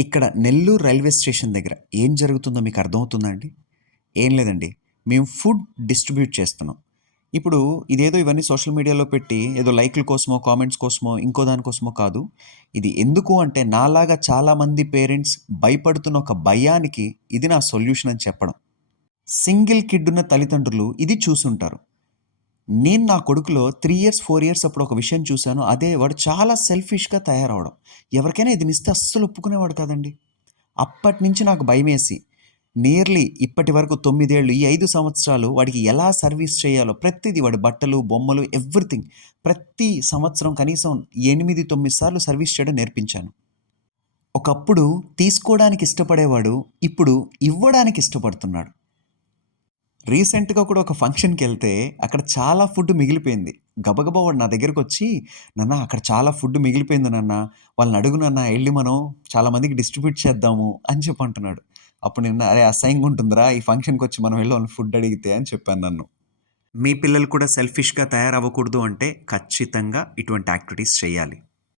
ఇక్కడ Nellore railway station దగ్గర ఏం జరుగుతుందో మీకు అర్థమవుతుందా అండి? ఏం లేదండి. మేము ఫుడ్ డిస్ట్రిబ్యూట్ చేస్తున్నాం. ఇప్పుడు ఇదేదో ఇవన్నీ సోషల్ మీడియాలో పెట్టి ఏదో లైక్‌ల కోసమో, కామెంట్స్ కోసమో, ఇంకో దాని కోసమో కాదు. ఇది ఎందుకు అంటే నాలాగా చాలామంది పేరెంట్స్ భయపడుతున్న ఒక భయానికి ఇది నా సొల్యూషన్ అని చెప్పడం. సింగిల్ కిడ్ ఉన్న తల్లిదండ్రులు ఇది చూసుంటారు. నేను నా కొడుకులో 3 ఇయర్స్, 4 ఇయర్స్ అప్పుడు ఒక విషయం చూసాను. అదే వాడు చాలా సెల్ఫిష్‌గా తయారవ్వడం. ఎవరికైనా ఇదినిస్తే అస్సలు ఒప్పుకునేవాడు కాదండి. అప్పటినుంచి నాకు భయమేసి నియర్లీ ఇప్పటి వరకు 9 ఏళ్ళు, ఈ 5 సంవత్సరాలు వాడికి ఎలా సర్వీస్ చేయాలో ప్రతిదీ వాడి బట్టలు, బొమ్మలు ఎవ్రీథింగ్ ప్రతి సంవత్సరం కనీసం 8, 9 సార్లు సర్వీస్ చేయడం నేర్పించాను. ఒకప్పుడు తీసుకోవడానికి ఇష్టపడేవాడు, ఇప్పుడు ఇవ్వడానికి ఇష్టపడుతున్నాడు. రీసెంట్‌గా కూడా ఒక ఫంక్షన్‌కెళ్తే అక్కడ చాలా ఫుడ్ మిగిలిపోయింది. గబగబా వాడు నా దగ్గరకొచ్చి, "నాన్న అక్కడ చాలా ఫుడ్ మిగిలిపోయింది నాన్న. వాళ్ళని అడుగు నాన్న ఎళ్లి మనం చాలా మందికి డిస్ట్రిబ్యూట్ చేద్దాము" అని చెప్పి అంటున్నాడు. అప్పుడు నేను, "అరే! అసహ్యంగా ఉంటుందిరా ఈ ఫంక్షన్‌కొచ్చి మనం ఎళ్లి వాళ్ళని ఫుడ్ అడిగితే" అని చెప్పాను నన్ను. మీ పిల్లలు కూడా సెల్ఫిష్‌గా తయారవ్వకూడదు అంటే ఖచ్చితంగా ఇటువంటి యాక్టివిటీస్ చేయాలి.